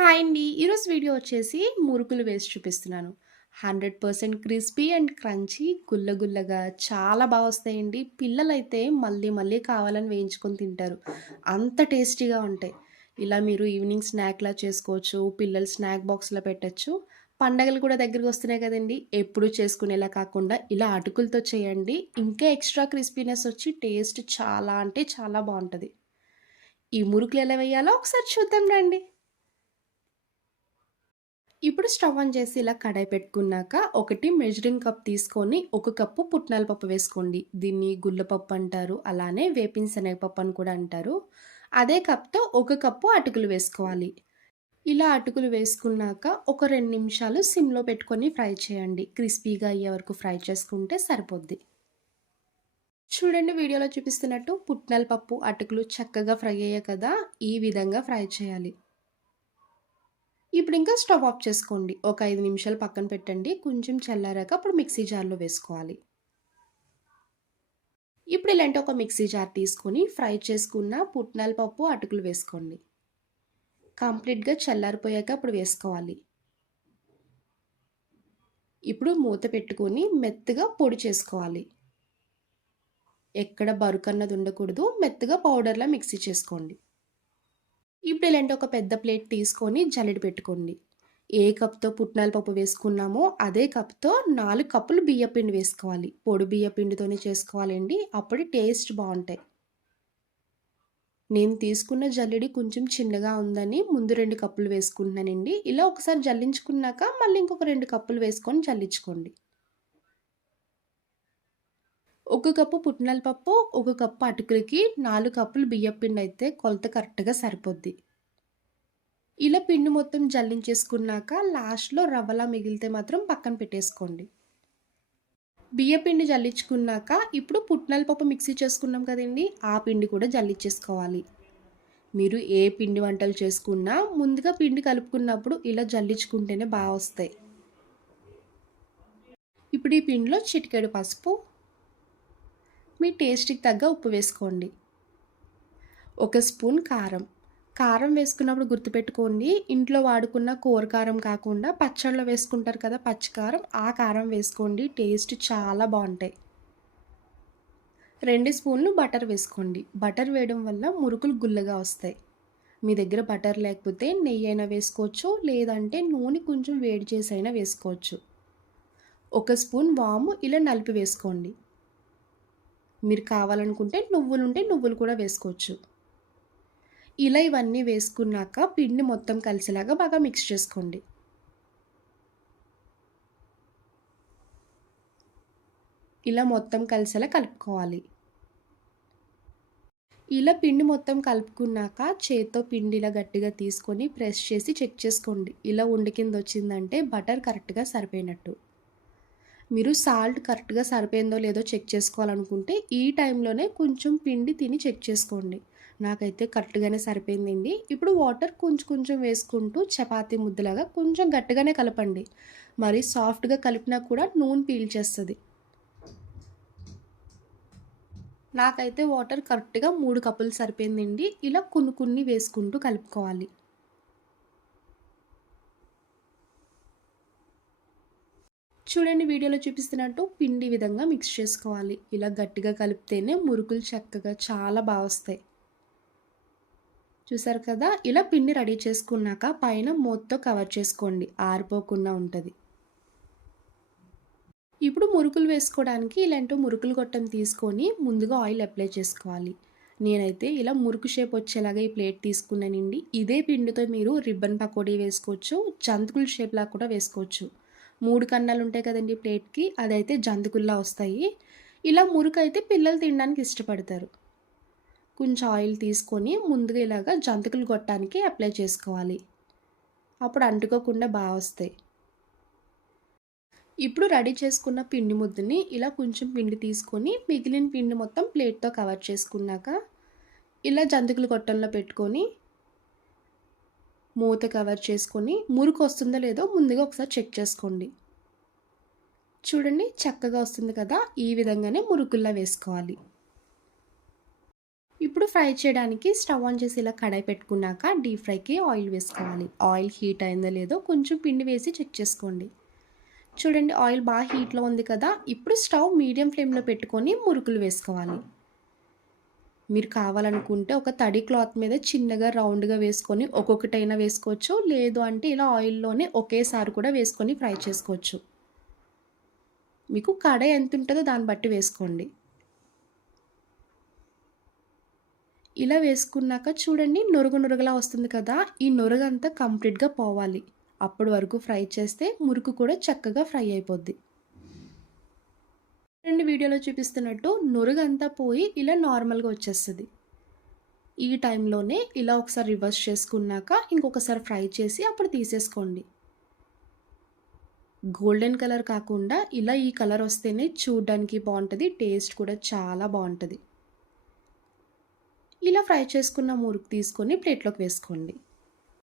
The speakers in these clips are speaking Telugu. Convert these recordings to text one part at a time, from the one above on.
హాయ్ అండి. ఈరోజు వీడియో వచ్చేసి మురుకులు వేసి చూపిస్తున్నాను. 100% క్రిస్పీ అండ్ క్రంచీ గుల్లగుల్లగా చాలా బా వస్తాయండి. పిల్లలైతే మళ్ళీ మళ్ళీ కావాలని వేయించుకొని తింటారు. అంత టేస్టీగా ఉంటాయి. ఇలా మీరు ఈవినింగ్ స్నాక్‌లా చేసుకోవచ్చు. పిల్లలు స్నాక్ బాక్స్‌లో పెట్టొచ్చు. పండగలు కూడా దగ్గరికి వస్తున్నాయి కదండీ! ఎప్పుడూ చేసుకునేలా కాకుండా ఇలా అటుకులతో చేయండి. ఇంకా ఎక్స్‌ట్రా క్రిస్పీనెస్ వచ్చి టేస్ట్ చాలా అంటే చాలా బావుంటది. ఈ మురుకులు ఎలా వేయాలో ఒకసారి చూద్దాం రండి. ఇప్పుడు స్టవ్ ఆన్ చేసి ఇలా కడాయి పెట్టుకున్నాక ఒకటి మెజరింగ్ కప్ తీసుకొని ఒక కప్పు పుట్నాల పప్పు వేసుకోండి. దీన్ని గుల్లపప్పు అంటారు. అలానే వేపిన శనగపప్పు అని కూడా అంటారు. అదే కప్‌తో ఒక కప్పు అటుకులు వేసుకోవాలి. ఇలా అటుకులు వేసుకున్నాక ఒక 2 నిమిషాలు సిమ్‌లో పెట్టుకొని ఫ్రై చేయండి. క్రిస్పీగా అయ్యే వరకు ఫ్రై చేసుకుంటే సరిపోద్ది. చూడండి వీడియోలో చూపిస్తున్నట్టు పుట్నాల పప్పు, అటుకులు చక్కగా ఫ్రై అయ్యాయి కదా! ఈ విధంగా ఫ్రై చేయాలి. ఇప్పుడు ఇంకా స్టవ్ ఆఫ్ చేసుకోండి. ఒక 5 నిమిషాలు పక్కన పెట్టండి. కొంచెం చల్లారాక అప్పుడు మిక్సీ జార్‌లో వేసుకోవాలి. ఇప్పుడు ఇలాంటి ఒక మిక్సీ జార్ తీసుకొని ఫ్రై చేసుకున్న పుట్నాల పప్పు, అటుకులు వేసుకోండి. కంప్లీట్‌గా చల్లారిపోయాక అప్పుడు వేసుకోవాలి. ఇప్పుడు మూత పెట్టుకొని మెత్తగా పొడి చేసుకోవాలి. ఎక్కడ బరుకన్నది ఉండకూడదు. మెత్తగా పౌడర్‌లా మిక్సీ చేసుకోండి. ఇప్పుడు ఇలాంటి ఒక పెద్ద ప్లేట్ తీసుకొని జల్లెడ పెట్టుకోండి. ఏ కప్‌తో పుట్నాల పప్పు వేసుకున్నామో అదే కప్‌తో 4 కప్పులు బియ్యపిండి వేసుకోవాలి. పొడి బియ్యపిండితోనే చేసుకోవాలండి. అప్పుడు టేస్ట్ బావుంటాయి. నేను తీసుకున్న జల్లెడ కొంచెం చిన్నగా ఉందని ముందు 2 కప్పులు వేసుకుంటున్నానండి. ఇలా ఒకసారి జల్లించుకున్నాక మళ్ళీ ఇంకొక 2 కప్పులు వేసుకొని జల్లించుకోండి. ఒక కప్పు పుట్నాల పప్పు, ఒక కప్పు అటుకులకి 4 కప్పులు బియ్యపిండి అయితే కొలత కరెక్ట్‌గా సరిపోద్ది. ఇలా పిండి మొత్తం జల్లించేసుకున్నాక లాస్ట్‌లో రవ్వలా మిగిలితే మాత్రం పక్కన పెట్టేసుకోండి. బియ్యపిండి జల్లించుకున్నాక ఇప్పుడు పుట్నాల పప్పు మిక్సీ చేసుకున్నాం కదండీ! ఆ పిండి కూడా జల్లించేసుకోవాలి. మీరు ఏ పిండి వంటలు చేసుకున్నా ముందుగా పిండి కలుపుకున్నప్పుడు ఇలా జల్లించుకుంటేనే బా వస్తాయి. ఇప్పుడు ఈ పిండిలో చిటికెడు పసుపు, మీ టేస్ట్‌కి తగ్గ ఉప్పు వేసుకోండి. ఒక స్పూన్ కారం. కారం వేసుకున్నప్పుడు గుర్తుపెట్టుకోండి. ఇంట్లో వాడుకున్న కూర కారం కాకుండా పచ్చడిలో వేసుకుంటారు కదా! పచ్చికారం ఆ కారం వేసుకోండి. టేస్ట్ చాలా బావుంటాయి. 2 స్పూన్లు బటర్ వేసుకోండి. బటర్ వేయడం వల్ల మురుకులు గుల్లగా వస్తాయి. మీ దగ్గర బటర్ లేకపోతే నెయ్యి అయినా వేసుకోవచ్చు. లేదంటే నూనె కొంచెం వేడి చేసైనా వేసుకోవచ్చు. ఒక స్పూన్ వాము ఇలా నలిపి వేసుకోండి. మీరు కావాలనుకుంటే నువ్వులుంటే నువ్వులు కూడా వేసుకోవచ్చు. ఇలా ఇవన్నీ వేసుకున్నాక పిండి మొత్తం కలిసేలాగా బాగా మిక్స్ చేసుకోండి. ఇలా మొత్తం కలిసేలా కలుపుకోవాలి. ఇలా పిండి మొత్తం కలుపుకున్నాక చేత్తో పిండి ఇలా గట్టిగా తీసుకొని ప్రెస్ చేసి చెక్ చేసుకోండి. ఇలా ఉండి కింద వచ్చిందంటే బటర్ కరెక్ట్‌గా సరిపోయినట్టు. మీరు సాల్ట్ కరెక్ట్‌గా సరిపోయిందో లేదో చెక్ చేసుకోవాలనుకుంటే ఈ టైంలోనే కొంచెం పిండి తిని చెక్ చేసుకోండి. నాకైతే కరెక్ట్‌గానే సరిపోయిందండి. ఇప్పుడు వాటర్ కొంచెం కొంచెం వేసుకుంటూ చపాతీ ముద్దలాగా కొంచెం గట్టిగానే కలపండి. మరి సాఫ్ట్‌గా కలిపినా కూడా నూనె పీల్చేస్తది. నాకైతే వాటర్ కరెక్ట్‌గా 3 కప్పులు సరిపోయిందండి. ఇలా కొన్ని కొన్ని వేసుకుంటూ కలుపుకోవాలి. చూడండి వీడియోలో చూపిస్తున్నట్టు పిండి విధంగా మిక్స్ చేసుకోవాలి. ఇలా గట్టిగా కలిపితేనే మురుకులు చక్కగా చాలా బా వస్తాయి. చూసారు కదా! ఇలా పిండి రెడీ చేసుకున్నాక పైన మూతతో కవర్ చేసుకోండి. ఆరిపోకుండా ఉంటది. ఇప్పుడు మురుకులు వేసుకోవడానికి ఇలాంటి మురుకులు గొట్టం తీసుకొని ముందుగా ఆయిల్ అప్లై చేసుకోవాలి. నేనైతే ఇలా మురుకు షేప్ వచ్చేలాగా ఈ ప్లేట్ తీసుకున్నానండి. ఇదే పిండితో మీరు రిబ్బన్ పకోడీ వేసుకోవచ్చు. జంతికల షేప్‌లా కూడా వేసుకోవచ్చు. 3 కన్నాలు ఉంటాయి కదండీ ప్లేట్‌కి అదైతే జంతికల్లా వస్తాయి. ఇలా మురుకైతే పిల్లలు తినడానికి ఇష్టపడతారు. కొంచెం ఆయిల్ తీసుకొని ముందుగా ఇలాగా జంతికలు గొట్టానికి అప్లై చేసుకోవాలి. అప్పుడు అంటుకోకుండా బా వస్తాయి. ఇప్పుడు రెడీ చేసుకున్న పిండి ముద్దని ఇలా కొంచెం పిండి తీసుకొని మిగిలిన పిండి మొత్తం ప్లేట్‌తో కవర్ చేసుకున్నాక ఇలా జంతికల గొట్టంలో పెట్టుకొని మూత కవర్ చేసుకొని మురుకు వస్తుందో లేదో ముందుగా ఒకసారి చెక్ చేసుకోండి. చూడండి చక్కగా వస్తుంది కదా! ఈ విధంగానే మురుకుల్లా వేసుకోవాలి. ఇప్పుడు ఫ్రై చేయడానికి స్టవ్ ఆన్ చేసి ఇలా కడాయి పెట్టుకున్నాక డీప్ ఫ్రైకి ఆయిల్ వేసుకోవాలి. ఆయిల్ హీట్ అయిందో లేదో కొంచెం పిండి వేసి చెక్ చేసుకోండి. చూడండి ఆయిల్ బాగా హీట్‌లో ఉంది కదా! ఇప్పుడు స్టవ్ మీడియం ఫ్లేమ్‌లో పెట్టుకొని మురుకులు వేసుకోవాలి. మీరు కావాలనుకుంటే ఒక తడి క్లాత్ మీద చిన్నగా రౌండ్‌గా వేసుకొని ఒక్కొక్కటైనా వేసుకోవచ్చు. లేదు అంటే ఇలా ఆయిల్‌లోనే ఒకేసారి కూడా వేసుకొని ఫ్రై చేసుకోవచ్చు. మీకు కడాయి ఎంతుంటదో దాన్ని బట్టి వేసుకోండి. ఇలా వేసుకున్నాక చూడండి నురుగు నురగలా వస్తుంది కదా! ఈ నురగంతా కంప్లీట్‌గా పోవాలి. అప్పటి వరకు ఫ్రై చేస్తే మురుకు కూడా చక్కగా ఫ్రై అయిపోద్ది. చూడండి వీడియోలో చూపిస్తున్నట్టు నురుగంతా పోయి ఇలా నార్మల్‌గా వచ్చేస్తది. ఈ టైంలోనే ఇలా ఒకసారి రివర్స్ చేసుకున్నాక ఇంకొకసారి ఫ్రై చేసి అప్పుడు తీసేసుకోండి. గోల్డెన్ కలర్ కాకుండా ఇలా ఈ కలర్ వస్తేనే చూడ్డానికి బావుంటది. టేస్ట్ కూడా చాలా బావుంటది. ఇలా ఫ్రై చేసుకున్న మురుకు తీసుకొని ప్లేట్‌లోకి వేసుకోండి.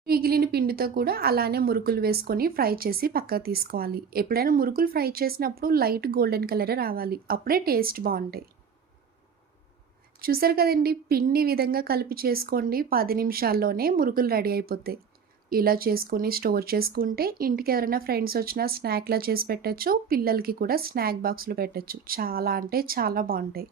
మిగిలిన పిండితో కూడా అలానే మురుకులు వేసుకొని ఫ్రై చేసి పక్కకు తీసుకోవాలి. ఎప్పుడైనా మురుకులు ఫ్రై చేసినప్పుడు లైట్ గోల్డెన్ కలరే రావాలి. అప్పుడే టేస్ట్ బావుంటాయి. చూసారు కదండీ! పిండి ఈ విధంగా కలిపి చేసుకోండి. 10 నిమిషాల్లోనే మురుకులు రెడీ అయిపోతాయి. ఇలా చేసుకొని స్టోర్ చేసుకుంటే ఇంటికి ఎవరైనా ఫ్రెండ్స్ వచ్చినా స్నాక్‌లా చేసి పెట్టొచ్చు. పిల్లలకి కూడా స్నాక్ బాక్స్‌లో పెట్టొచ్చు. చాలా అంటే చాలా బావుంటాయి.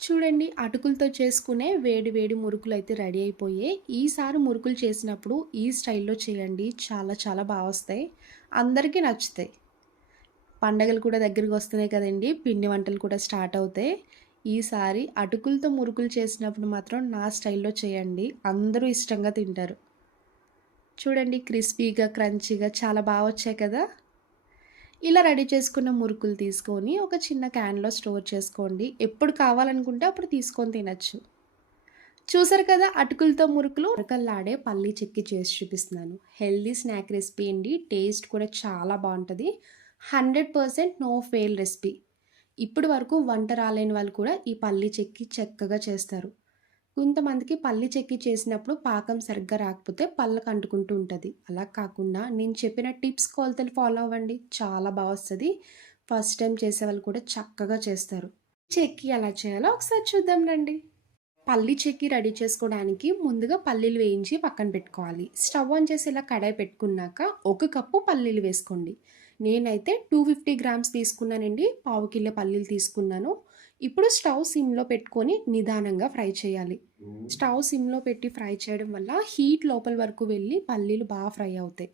చూడండి అటుకులతో చేసుకునే వేడి వేడి మురుకులైతే రెడీ అయిపోయాయి. ఈసారి మురుకులు చేసినప్పుడు ఈ స్టైల్‌లో చేయండి. చాలా చాలా బా వస్తాయి. అందరికీ నచ్చుతాయి. పండగలు కూడా దగ్గరికి వస్తున్నాయి కదండీ! పిండి వంటలు కూడా స్టార్ట్ అవుతాయి. ఈసారి అటుకులతో మురుకులు చేసినప్పుడు మాత్రం నా స్టైల్‌లో చేయండి. అందరూ ఇష్టంగా తింటారు. చూడండి క్రిస్పీగా, క్రంచీగా చాలా బా వచ్చాయి కదా! ఇలా రెడీ చేసుకున్న మురుకులు తీసుకొని ఒక చిన్న క్యాన్‌లో స్టోర్ చేసుకోండి. ఎప్పుడు కావాలనుకుంటే అప్పుడు తీసుకొని తినొచ్చు. చూసారు కదా అటుకులతో మురుకులు కరకరలాడే పల్లి చెక్కి చేసి చూపిస్తున్నాను. హెల్తీ స్నాక్ రెసిపీ అండి. టేస్ట్ కూడా చాలా బావుంటది. 100% నో ఫెయిల్ రెసిపీ. ఇప్పటి వరకు వంట రాలేని వాళ్ళు కూడా ఈ పల్లి చెక్కి చక్కగా చేస్తారు. కొంతమందికి పల్లి చెక్కి చేసినప్పుడు పాకం సరిగ్గా రాకపోతే పళ్ళకు అంటుకుంటూ ఉంటది. అలా కాకుండా నేను చెప్పిన టిప్స్, కొలతలు ఫాలో అవ్వండి. చాలా బా వస్తది. ఫస్ట్ టైమ్ చేసేవాళ్ళు కూడా చక్కగా చేస్తారు. చెక్కి ఎలా చేయాలో ఒకసారి చూద్దాం రండి. పల్లి చెక్కి రెడీ చేసుకోవడానికి ముందుగా పల్లీలు వేయించి పక్కన పెట్టుకోవాలి. స్టవ్ ఆన్ చేసి ఇలా కడాయి పెట్టుకున్నాక 1 కప్పు పల్లీలు వేసుకోండి. నేనైతే 250 గ్రామ్స్ తీసుకున్నానండి. పావు కిలో పల్లీలు తీసుకున్నాను. ఇప్పుడు స్టవ్ సిమ్‌లో పెట్టుకొని నిదానంగా ఫ్రై చేయాలి. స్టవ్ సిమ్‌లో పెట్టి ఫ్రై చేయడం వల్ల హీట్ లోపల వరకు వెళ్ళి పల్లీలు బాగా ఫ్రై అవుతాయి.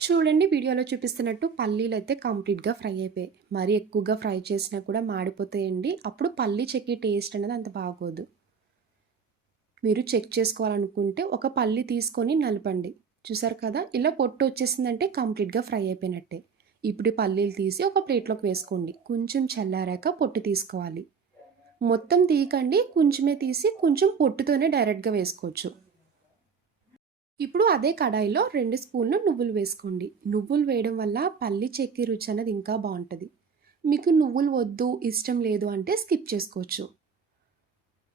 చూడండి వీడియోలో చూపిస్తున్నట్టు పల్లీలైతే కంప్లీట్‌గా ఫ్రై అయిపోయాయి. మరీ ఎక్కువగా ఫ్రై చేసినా కూడా మాడిపోతాయండి. అప్పుడు పల్లీ చెక్కి టేస్ట్ అనేది అంత బాగోదు. మీరు చెక్ చేసుకోవాలనుకుంటే ఒక పల్లి తీసుకొని నలపండి. చూసారు కదా! ఇలా పొట్టు వచ్చేసిందంటే కంప్లీట్‌గా ఫ్రై అయిపోయినట్టే. ఇప్పుడు ఈ పల్లీలు తీసి ఒక ప్లేట్‌లోకి వేసుకోండి. కొంచెం చల్లారాక పొట్టు తీసుకోవాలి. మొత్తం తీయకండి. కొంచెమే తీసి కొంచెం పొట్టుతోనే డైరెక్ట్‌గా వేసుకోవచ్చు. ఇప్పుడు అదే కడాయిలో 2 స్పూన్లు నువ్వులు వేసుకోండి. నువ్వులు వేయడం వల్ల పల్లి చెక్కి రుచి అనేది ఇంకా బావుంటది. మీకు నువ్వులు వద్దు, ఇష్టం లేదు అంటే స్కిప్ చేసుకోవచ్చు.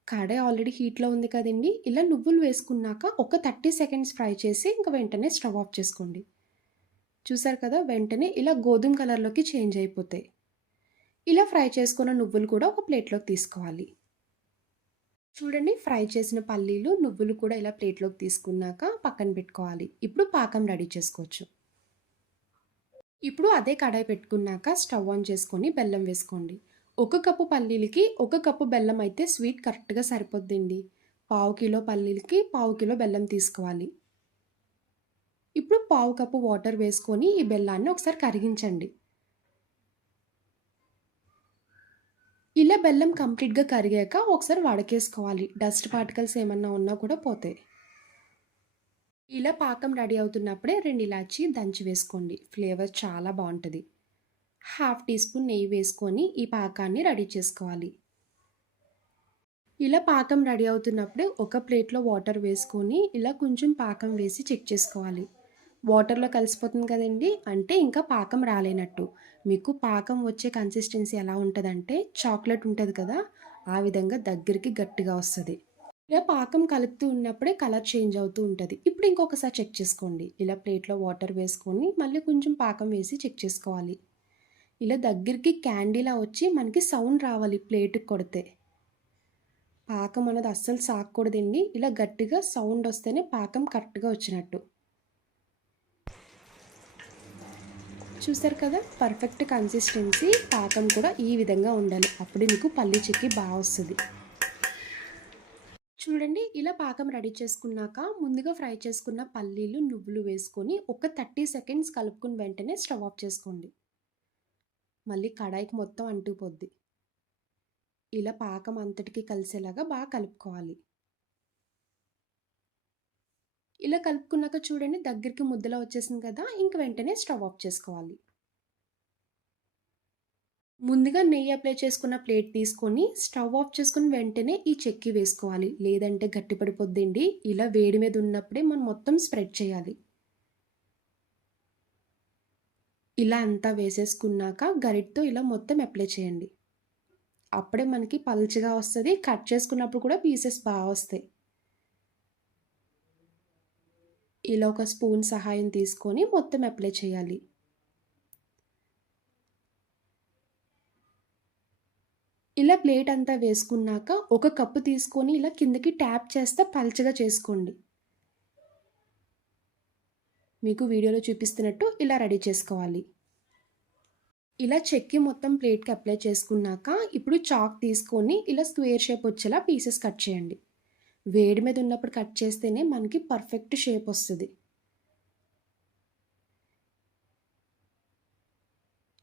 కడాయి ఆల్రెడీ హీట్‌లో ఉంది కదండీ! ఇలా నువ్వులు వేసుకున్నాక ఒక 30 సెకండ్స్ ఫ్రై చేసి ఇంక వెంటనే స్టవ్ ఆఫ్ చేసుకోండి. చూసారు కదా! వెంటనే ఇలా గోధుమ కలర్‌లోకి చేంజ్ అయిపోతాయి. ఇలా ఫ్రై చేసుకున్న నువ్వులు కూడా ఒక ప్లేట్‌లోకి తీసుకోవాలి. చూడండి ఫ్రై చేసిన పల్లీలు, నువ్వులు కూడా ఇలా ప్లేట్‌లోకి తీసుకున్నాక పక్కన పెట్టుకోవాలి. ఇప్పుడు పాకం రెడీ చేసుకోవచ్చు. ఇప్పుడు అదే కడాయి పెట్టుకున్నాక స్టవ్ ఆన్ చేసుకొని బెల్లం వేసుకోండి. 1 కప్పు పల్లీలకి 1 కప్పు బెల్లం అయితే స్వీట్ కరెక్ట్‌గా సరిపోద్దండి. పావు కిలో పల్లీలకి పావు కిలో బెల్లం తీసుకోవాలి. ఇప్పుడు పావు కప్పు వాటర్ వేసుకొని ఈ బెల్లాన్ని ఒకసారి కరిగించండి. ఇలా బెల్లం కంప్లీట్‌గా కరిగాక ఒకసారి వడకేసుకోవాలి. డస్ట్ పార్టికల్స్ ఏమన్నా ఉన్నా కూడా పోతాయి. ఇలా పాకం రెడీ అవుతున్నప్పుడే 2 ఇలాచీ దంచి వేసుకోండి. ఫ్లేవర్ చాలా బావుంటది. హాఫ్ టీ స్పూన్ నెయ్యి వేసుకొని ఈ పాకాన్ని రెడీ చేసుకోవాలి. ఇలా పాకం రెడీ అవుతున్నప్పుడే ఒక ప్లేట్‌లో వాటర్ వేసుకొని ఇలా కొంచెం పాకం వేసి చెక్ చేసుకోవాలి. వాటర్‌లో కలిసిపోతుంది కదండీ! అంటే ఇంకా పాకం రాలేనట్టు. మీకు పాకం వచ్చే కన్సిస్టెన్సీ ఎలా ఉంటదంటే చాక్లెట్ ఉంటది కదా! ఆ విధంగా దగ్గరికి గట్టిగా వస్తది. ఇలా పాకం కలుపుతూ ఉన్నప్పుడే కలర్ చేంజ్ అవుతూ ఉంటది. ఇప్పుడు ఇంకొకసారి చెక్ చేసుకోండి. ఇలా ప్లేట్‌లో వాటర్ వేసుకొని మళ్ళీ కొంచెం పాకం వేసి చెక్ చేసుకోవాలి. ఇలా దగ్గరికి క్యాండీలా వచ్చి మనకి సౌండ్ రావాలి ప్లేట్‌కి కొడితే. పాకం అనేది అస్సలు సాగకూడదండి. ఇలా గట్టిగా సౌండ్ వస్తేనే పాకం కరెక్ట్‌గా వచ్చినట్టు. చూసారు కదా! పర్ఫెక్ట్ కన్సిస్టెన్సీ పాకం కూడా ఈ విధంగా ఉండాలి. అప్పుడే మీకు పల్లీ చెక్కి వస్తది. చూడండి ఇలా పాకం రెడీ చేసుకున్నాక ముందుగా ఫ్రై చేసుకున్న పల్లీలు, నువ్వులు వేసుకొని ఒక 30 సెకండ్స్ కలుపుకుని వెంటనే స్టవ్ ఆఫ్ చేసుకోండి. మళ్ళీ కడాయికి మొత్తం అంటుకుపోద్ది. ఇలా పాకం అంతటికి కలిసేలాగా బాగా కలుపుకోవాలి. ఇలా కలుపుకున్నాక చూడండి దగ్గరికి ముద్దలా వచ్చేసింది కదా! ఇంక వెంటనే స్టవ్ ఆఫ్ చేసుకోవాలి. ముందుగా నెయ్యి అప్లై చేసుకున్న ప్లేట్ తీసుకొని స్టవ్ ఆఫ్ చేసుకుని వెంటనే ఈ చెక్కి వేసుకోవాలి. లేదంటే గట్టి పడిపోద్దండి. ఇలా వేడి మీద ఉన్నప్పుడే మనం మొత్తం స్ప్రెడ్ చేయాలి. ఇలా అంతా వేసేసుకున్నాక గరిటతో ఇలా మొత్తం అప్లై చేయండి. అప్పుడే మనకి పల్చగా వస్తది. కట్ చేసుకున్నప్పుడు కూడా పీసెస్ వస్తాయి. ఇలా ఒక స్పూన్ సహాయం తీసుకొని మొత్తం అప్లై చేయాలి. ఇలా ప్లేట్ అంతా వేసుకున్నాక ఒక కప్పు తీసుకొని ఇలా కిందకి ట్యాప్ చేస్తే పల్చగా చేసుకోండి. మీకు వీడియోలో చూపిస్తున్నట్టు ఇలా రెడీ చేసుకోవాలి. ఇలా చెక్కి మొత్తం ప్లేట్‌కి అప్లై చేసుకున్నాక ఇప్పుడు చాక్ తీసుకొని ఇలా స్క్వేర్ షేప్ వచ్చేలా పీసెస్ కట్ చేయండి. వేడి మీద ఉన్నప్పుడు కట్ చేస్తేనే మనకి పర్ఫెక్ట్ షేప్ వస్తది.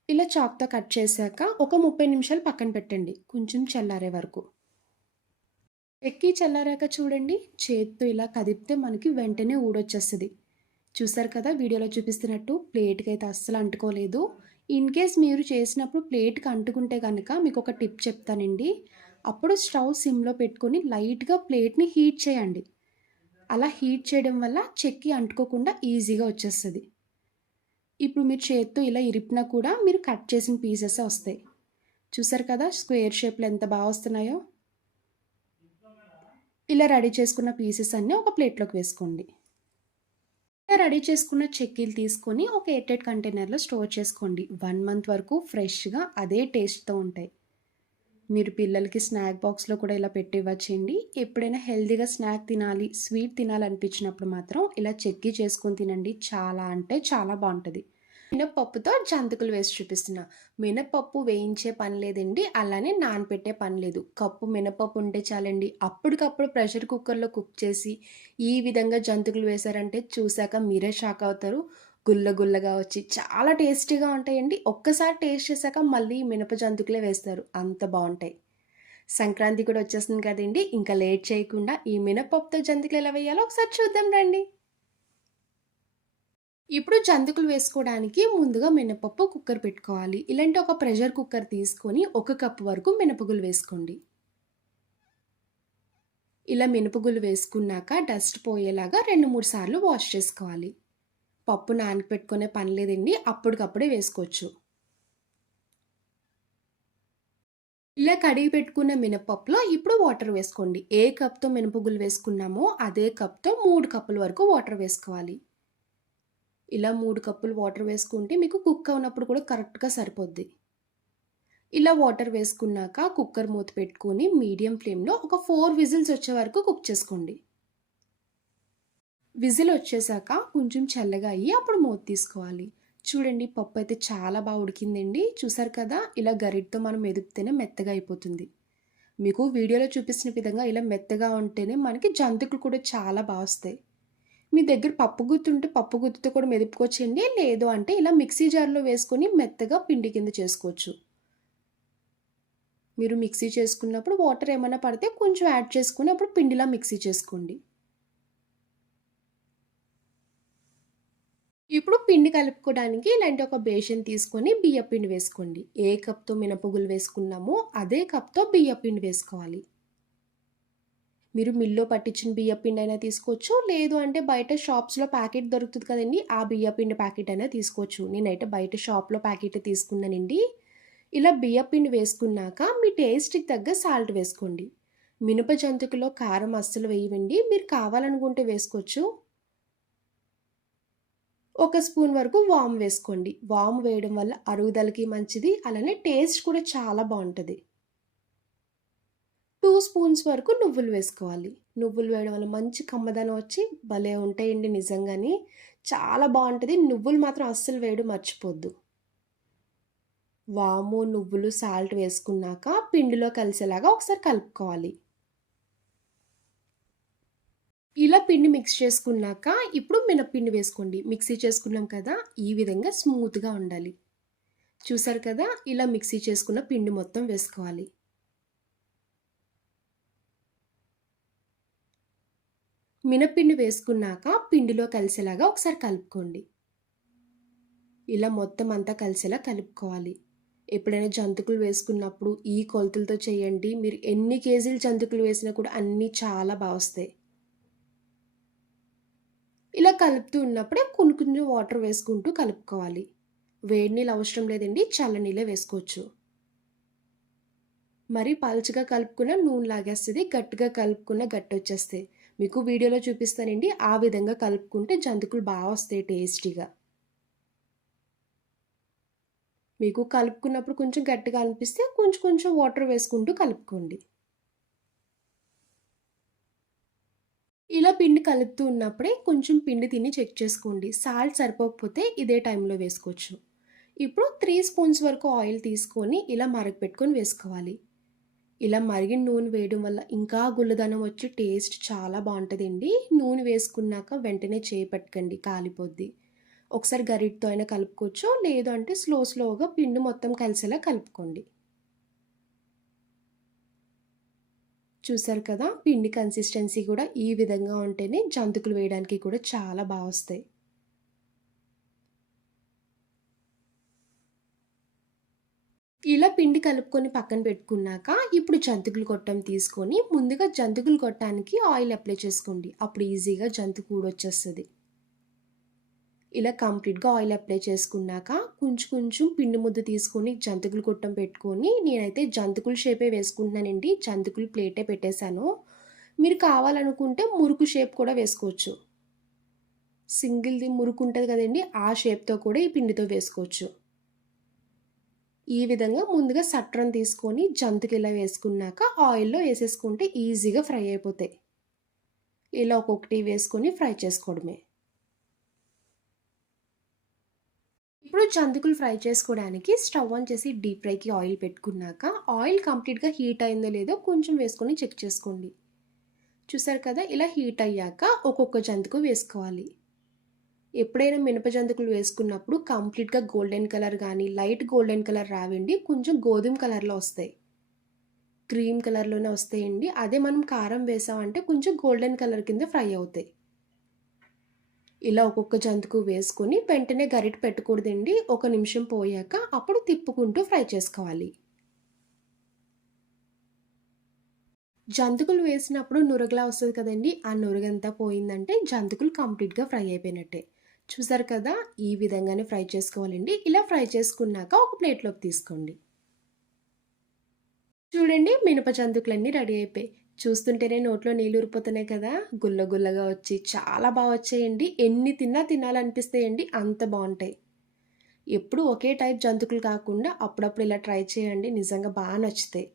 ఇలా చాక్‌తో కట్ చేశాక ఒక 30 నిమిషాలు పక్కన పెట్టండి. కొంచెం చల్లారే వరకు. చెక్కి చల్లారాక చూడండి చేత్తో ఇలా కదిపితే మనకి వెంటనే ఊడొచ్చేస్తది. చూసారు కదా వీడియోలో చూపిస్తున్నట్టు ప్లేట్‌కైతే అస్సలు అంటుకోలేదు. ఇన్‌కేస్ మీరు చేసినప్పుడు ప్లేట్‌కి అంటుకుంటే గనక మీకొక టిప్ చెప్తానండి. అప్పుడు స్టవ్ సిమ్‌లో పెట్టుకొని లైట్‌గా ప్లేట్‌ని హీట్ చేయండి. అలా హీట్ చేయడం వల్ల చెక్కి అంటుకోకుండా ఈజీగా వచ్చేస్తది. ఇప్పుడు మీరు చేత్తో ఇలా ఇరిపినా కూడా మీరు కట్ చేసిన పీసెసే వస్తాయి. చూసారు కదా స్క్వేర్ షేప్‌లో ఎంత వస్తున్నాయో. ఇలా రెడీ చేసుకున్న పీసెస్ అన్నీ ఒక ప్లేట్‌లోకి వేసుకోండి. ఇలా రెడీ చేసుకున్న చెక్కీలు తీసుకొని ఒక ఎయిర్ టైట్ కంటైనర్‌లో స్టోర్ చేసుకోండి. 1 మంత్ వరకు ఫ్రెష్‌గా అదే టేస్ట్‌తో ఉంటాయి. మీరు పిల్లలకి స్నాక్ బాక్స్‌లో కూడా ఇలా పెట్టి ఇవ్వచ్చండి. ఎప్పుడైనా హెల్తీగా స్నాక్ తినాలి, స్వీట్ తినాలనిపించినప్పుడు మాత్రం ఇలా చెక్కీ చేసుకొని తినండి. చాలా అంటే చాలా బావుంటది. మినపప్పుతో జంతికలు వేసి చూపిస్తున్నా. మినపప్పు వేయించే పని లేదండి. అలానే నానపెట్టే పని లేదు. కప్పు మినపప్పు ఉంటే చాలండి. అప్పటికప్పుడు ప్రెషర్ కుక్కర్‌లో కుక్ చేసి, ఈ విధంగా జంతికలు వేశారంటే చూసాక మీరే షాక్ అవుతారు. గుల్ల గుల్లగా వచ్చి చాలా టేస్టీగా ఉంటాయండి. ఒక్కసారి టేస్ట్ చేశాక మళ్ళీ మినప జంతికలే వేస్తారు. అంత బావుంటాయి. సంక్రాంతి కూడా వచ్చేస్తుంది కదండీ! ఇంకా లేట్ చేయకుండా ఈ మినపప్పుతో జంతికలు ఎలా వేయాలో ఒకసారి చూద్దాం రండి. ఇప్పుడు జంతికలు వేసుకోవడానికి ముందుగా మినపప్పు కుక్కర్ పెట్టుకోవాలి. ఇలాంటి ఒక ప్రెషర్ కుక్కర్ తీసుకొని 1 కప్ వరకు మినపగుళ్ళు వేసుకోండి. ఇలా మినపగుళ్ళు వేసుకున్నాక డస్ట్ పోయేలాగా 2, 3 సార్లు వాష్ చేసుకోవాలి. పప్పు నానపెట్టుకునే పని లేదండి. అప్పటికప్పుడే వేసుకోవచ్చు. ఇలా కడిగి పెట్టుకున్న మినపప్పులో ఇప్పుడు వాటర్ వేసుకోండి. ఏ కప్‌తో మినపగుళ్ళు వేసుకున్నామో అదే కప్‌తో 3 కప్పుల వరకు వాటర్ వేసుకోవాలి. ఇలా 3 కప్పులు వాటర్ వేసుకుంటే మీకు కుక్ అవునప్పుడు కూడా కరెక్ట్‌గా సరిపోద్ది. ఇలా వాటర్ వేసుకున్నాక కుక్కర్ మూత పెట్టుకొని మీడియం ఫ్లేమ్‌లో ఒక 4 విజిల్స్ వచ్చే వరకు కుక్ చేసుకోండి. విజిల్ వచ్చేసాక కొంచెం చల్లగా అయ్యి అప్పుడు మూత తీసుకోవాలి. చూడండి పప్పు అయితే చాలా ఉడికిందండి. చూసారు కదా! ఇలా గరిటతో మనం మెదిపితేనే మెత్తగా అయిపోతుంది. మీకు వీడియోలో చూపిస్తున్న విధంగా ఇలా మెత్తగా ఉంటేనే మనకి జంతికలు కూడా చాలా వస్తాయి. మీ దగ్గర పప్పు గుత్తుంటే పప్పు గుత్తితో కూడా మెదుపుకోవచ్చండి. లేదు అంటే ఇలా మిక్సీ జార్‌లో వేసుకొని మెత్తగా పిండి కింద చేసుకోవచ్చు. మీరు మిక్సీ చేసుకున్నప్పుడు వాటర్ ఏమన్నా పడితే కొంచెం యాడ్ చేసుకొని అప్పుడు పిండిలా మిక్సీ చేసుకోండి. ఇప్పుడు పిండి కలుపుకోవడానికి ఇలాంటి ఒక బేషన్ తీసుకొని బియ్యపిండి వేసుకోండి. ఏ కప్‌తో మినపగుళ్ళు వేసుకున్నామో అదే కప్‌తో బియ్యపిండి వేసుకోవాలి. మీరు మిల్లులో పట్టించిన బియ్యపిండి అయినా తీసుకోవచ్చు. లేదు అంటే బయట షాప్స్‌లో ప్యాకెట్ దొరుకుతది కదండీ! ఆ బియ్యపిండి ప్యాకెట్ అయినా తీసుకోవచ్చు. నేనైతే బయట షాప్‌లో ప్యాకెట్ తీసుకున్నానండి. ఇలా బియ్యపిండి వేసుకున్నాక మీ టేస్ట్‌కి తగ్గ సాల్ట్ వేసుకోండి. మినప జంతికలో కారం అస్సలు వేయమండి. మీరు కావాలనుకుంటే వేసుకోవచ్చు. ఒక స్పూన్ వరకు వాము వేసుకోండి. వాము వేయడం వల్ల అరుగుదలకి మంచిది. అలానే టేస్ట్ కూడా చాలా బావుంటది. 2 స్పూన్స్ వరకు నువ్వులు వేసుకోవాలి. నువ్వులు వేయడం వల్ల మంచి కమ్మదనం వచ్చి భలే ఉంటాయండి నిజంగానే. చాలా బావుంటది. నువ్వులు మాత్రం అస్సలు వేయడం మర్చిపోద్దు. వాము, నువ్వులు, సాల్ట్ వేసుకున్నాక పిండిలో కలిసేలాగా ఒకసారి కలుపుకోవాలి. ఇలా పిండి మిక్స్ చేసుకున్నాక ఇప్పుడు మినపపిండి వేసుకోండి. మిక్సీ చేసుకున్నాం కదా! ఈ విధంగా స్మూత్‌గా ఉండాలి. చూసారు కదా! ఇలా మిక్సీ చేసుకున్న పిండి మొత్తం వేసుకోవాలి. మినపపిండి వేసుకున్నాక పిండిలో కలిసేలాగా ఒకసారి కలుపుకోండి. ఇలా మొత్తం అంతా కలిసేలా కలుపుకోవాలి. ఎప్పుడైనా జంతికలు వేసుకున్నప్పుడు ఈ కొలతలతో చేయండి. మీరు ఎన్ని కేజీలు జంతికలు వేసినా కూడా అన్నీ చాలా వస్తాయి. ఇలా కలుపుతూ ఉన్నప్పుడే కొన్ని కొంచెం వాటర్ వేసుకుంటూ కలుపుకోవాలి. వేడి నీళ్ళు అవసరం లేదండి, చల్ల నీళ్ళే వేసుకోవచ్చు. మరీ పల్చగా కలుపుకున్న నూనె లాగేస్తది, గట్టిగా కలుపుకున్న గట్టొచ్చేస్తాయి. మీకు వీడియోలో చూపిస్తానండి. ఆ విధంగా కలుపుకుంటే జంతికలు వస్తాయి టేస్టీగా. మీకు కలుపుకున్నప్పుడు కొంచెం గట్టిగా అనిపిస్తే కొంచెం కొంచెం వాటర్ వేసుకుంటూ కలుపుకోండి. ఇలా పిండి కలుపుతూ ఉన్నప్పుడే కొంచెం పిండి తిని చెక్ చేసుకోండి. సాల్ట్ సరిపోకపోతే ఇదే టైంలో వేసుకోవచ్చు. ఇప్పుడు 3 స్పూన్స్ వరకు ఆయిల్ తీసుకొని ఇలా మరగపెట్టుకొని వేసుకోవాలి. ఇలా మరిగిన నూనె వేయడం వల్ల ఇంకా గుల్లదనం వచ్చి టేస్ట్ చాలా బావుంటదండి. నూనె వేసుకున్నాక వెంటనే చేయి పెట్టకండి, కాలిపోద్ది. ఒకసారి గరిటెతో అయినా కలుపుకోవచ్చు. లేదు అంటే స్లోగా పిండి మొత్తం కలిసేలా కలుపుకోండి. చూసారు కదా! పిండి కన్సిస్టెన్సీ కూడా ఈ విధంగా ఉంటేనే జంతికలు వేయడానికి కూడా చాలా వస్తాయి. ఇలా పిండి కలుపుకొని పక్కన పెట్టుకున్నాక ఇప్పుడు జంతికలు గొట్టం తీసుకొని ముందుగా జంతికలు గొట్టానికి ఆయిల్ అప్లై చేసుకోండి. అప్పుడు ఈజీగా జంతిక ఊడొచ్చేస్తది. ఇలా కంప్లీట్‌గా ఆయిల్ అప్లై చేసుకున్నాక కొంచెం కొంచెం పిండి ముద్ద తీసుకొని జంతికలు గొట్టం పెట్టుకొని నేనైతే జంతికల షేపే వేసుకుంటున్నానండి. జంతికలు ప్లేటే పెట్టేశాను. మీరు కావాలనుకుంటే మురుకు షేప్ కూడా వేసుకోవచ్చు. సింగిల్‌ది మురుకు ఉంటది కదండీ! ఆ షేప్‌తో కూడా ఈ పిండితో వేసుకోవచ్చు. ఈ విధంగా ముందుగా సట్రం తీసుకొని జంతిక ఇలా వేసుకున్నాక ఆయిల్‌లో ఏసేసుకుంటే ఈజీగా ఫ్రై అయిపోతాయి. ఇలా ఒక్కొక్కటి వేసుకొని ఫ్రై చేసుకోవడమే. ఇప్పుడు జంతికలు ఫ్రై చేసుకోవడానికి స్టవ్ ఆన్ చేసి డీప్ ఫ్రైకి ఆయిల్ పెట్టుకున్నాక ఆయిల్ కంప్లీట్‌గా హీట్ అయిందో లేదో కొంచెం వేసుకొని చెక్ చేసుకోండి. చూసారు కదా! ఇలా హీట్ అయ్యాక ఒక్కొక్క జంతిక వేసుకోవాలి. ఎప్పుడైనా మినప జంతికలు వేసుకున్నప్పుడు కంప్లీట్‌గా గోల్డెన్ కలర్ గానీ, లైట్ గోల్డెన్ కలర్ రావండి. కొంచెం గోధుమ కలర్‌లో వస్తాయి. క్రీమ్ కలర్‌లోనే వస్తాయండి. అదే మనం కారం వేసామంటే కొంచెం గోల్డెన్ కలర్ కింద ఫ్రై అవుతాయి. ఇలా ఒక్కొక్క జంతుకు వేసుకొని వెంటనే గరిటె పెట్టకూడదండి. ఒక నిమిషం పోయాక అప్పుడు తిప్పుకుంటూ ఫ్రై చేసుకోవాలి. జంతికలు వేసినప్పుడు నురగలా వస్తది కదండీ! ఆ నురగంతా పోయిందంటే జంతికలు కంప్లీట్‌గా ఫ్రై అయిపోయినట్టే. చూసారు కదా! ఈ విధంగానే ఫ్రై చేసుకోవాలండి. ఇలా ఫ్రై చేసుకున్నాక ఒక ప్లేట్‌లోకి తీసుకోండి. చూడండి మినప జంతికలన్నీ రెడీ అయిపోయాయి. చూస్తుంటేనే నోట్లో నీళ్లూరిపోతున్నాయి కదా! గుల్ల గుల్లగా వచ్చి చాలా వచ్చాయండి. ఎన్ని తిన్నా తినాలనిపిస్తాయండి. అంత బావుంటాయి. ఎప్పుడూ ఒకే టైప్ జంతికలు కాకుండా అప్పుడప్పుడు ఇలా ట్రై చేయండి. నిజంగా నచ్చుతాయి.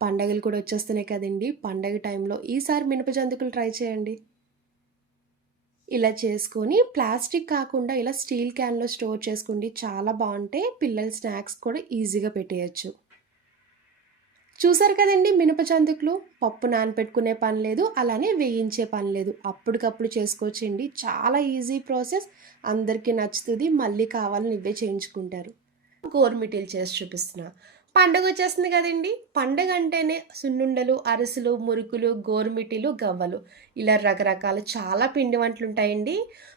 పండగలు కూడా వచ్చేస్తున్నాయి కదండీ! పండగ టైంలో ఈసారి మినప జంతికలు ట్రై చేయండి. ఇలా చేసుకొని ప్లాస్టిక్ కాకుండా ఇలా స్టీల్ క్యాన్‌లో స్టోర్ చేసుకోండి. చాలా బావుంటాయి. పిల్లల స్నాక్స్ కూడా ఈజీగా పెట్టేయొచ్చు. చూసారు కదండీ మినప జంతికలు. పప్పు నానపెట్టుకునే పని లేదు. అలానే వేయించే పని లేదు. అప్పటికప్పుడు చేసుకోవచ్చండి. చాలా ఈజీ ప్రాసెస్. అందరికీ నచ్చుతది. మళ్ళీ కావాలని ఇవే చేయించుకుంటారు. గోరుమిటీలు చేసి చూపిస్తున్నా. పండగొచ్చేస్తుంది కదండీ! పండగ అంటేనే సున్నుండలు, అరిసెలు, మురుకులు, గోరుమిటీలు, గవ్వలు ఇలా రకరకాల చాలా పిండి వంటలుంటాయండి.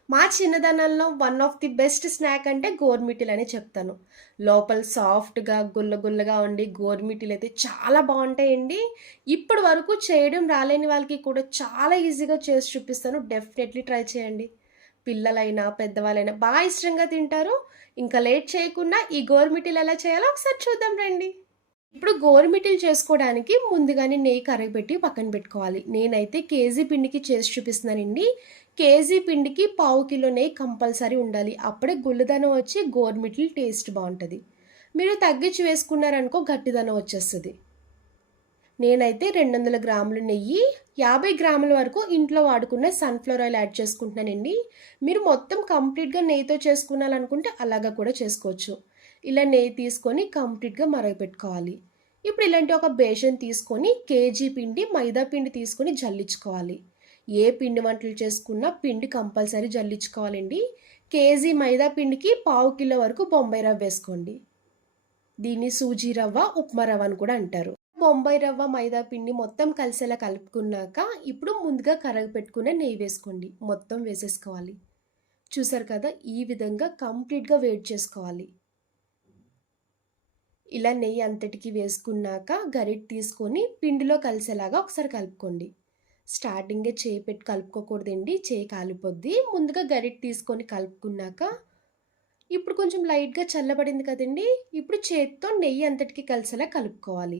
మా చిన్నతనంలో one of the best snack అంటే గోరుమిటీలనే చెప్తాను. లోపల సాఫ్ట్‌గా, గుల్ల గుల్లగా ఉండి గోరుమిటీలైతే చాలా బావుంటాయండి. ఇప్పటి వరకు చేయడం రాలేని వాళ్ళకి కూడా చాలా ఈజీగా చేసి చూపిస్తాను. డెఫినెట్‌లీ ట్రై చేయండి. పిల్లలైనా, పెద్దవాళ్ళైనా ఇష్టంగా తింటారు. ఇంకా లేట్ చేయకుండా ఈ గోరుమిటీలు ఎలా చేయాలో ఒకసారి చూద్దాం రండి. ఇప్పుడు గోరుమిటీలు చేసుకోవడానికి ముందుగానే నెయ్యి కరగబెట్టి పక్కన పెట్టుకోవాలి. నేనైతే కేజీ పిండికి చేసి చూపిస్తున్నానండి. కేజీ పిండికి పావు కిలో నెయ్యి కంపల్సరీ ఉండాలి. అప్పుడే గుల్లదనం వచ్చి గోరుమిటీలు టేస్ట్ బావుంటది. మీరు తగ్గించి వేసుకున్నారనుకో గట్టిదనం వచ్చేస్తది. నేనైతే 200 గ్రాముల నెయ్యి, 50 గ్రాముల వరకు ఇంట్లో వాడుకున్న సన్‌ఫ్లవర్ ఆయిల్ యాడ్ చేసుకుంటున్నానండి. మీరు మొత్తం కంప్లీట్‌గా నెయ్యితో చేసుకునాలనుకుంటే అలాగా కూడా చేసుకోవచ్చు. ఇలా నెయ్యి తీసుకొని కంప్లీట్‌గా మరగపెట్టుకోవాలి. ఇప్పుడు ఇలాంటి ఒక బేషన్ తీసుకొని కేజీ పిండి, మైదా పిండి తీసుకొని జల్లించుకోవాలి. ఏ పిండి వంటలు చేసుకున్నా పిండి కంపల్సరీ జల్లించుకోవాలండి. కేజీ మైదా పిండికి పావు కిలో వరకు బొంబాయి రవ్వ వేసుకోండి. దీన్ని సూజీ రవ్వ, ఉప్మా రవ్వ అని కూడా అంటారు. బొంబాయి రవ్వ, మైదా పిండి మొత్తం కలిసేలా కలుపుకున్నాక ఇప్పుడు ముందుగా కరగపెట్టుకున్న నెయ్యి వేసుకోండి. మొత్తం వేసేసుకోవాలి. చూసారు కదా, ఈ విధంగా కంప్లీట్‌గా వేడి చేసుకోవాలి. ఇలా నెయ్యి అంతటికి వేసుకున్నాక గరిటె తీసుకొని పిండిలో కలిసేలాగా ఒకసారి కలుపుకోండి. స్టార్టింగే చేయి పెట్టి కలుపుకోకూడదండి, చేయి కాలిపోద్ది. ముందుగా గరిటె తీసుకొని కలుపుకున్నాక ఇప్పుడు కొంచెం లైట్‌గా చల్లబడింది కదండీ! ఇప్పుడు చేత్తో నెయ్యి అంతటికి కలిసేలా కలుపుకోవాలి.